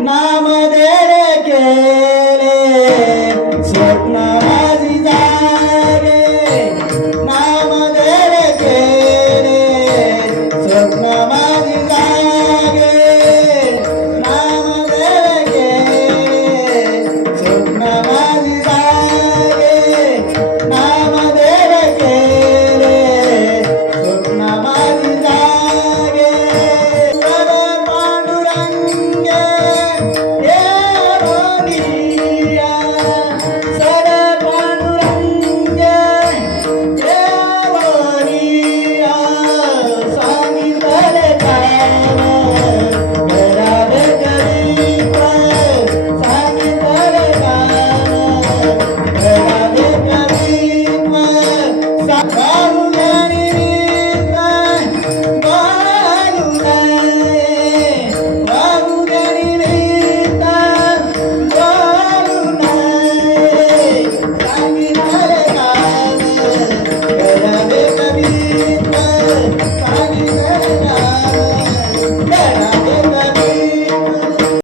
Mom. Natal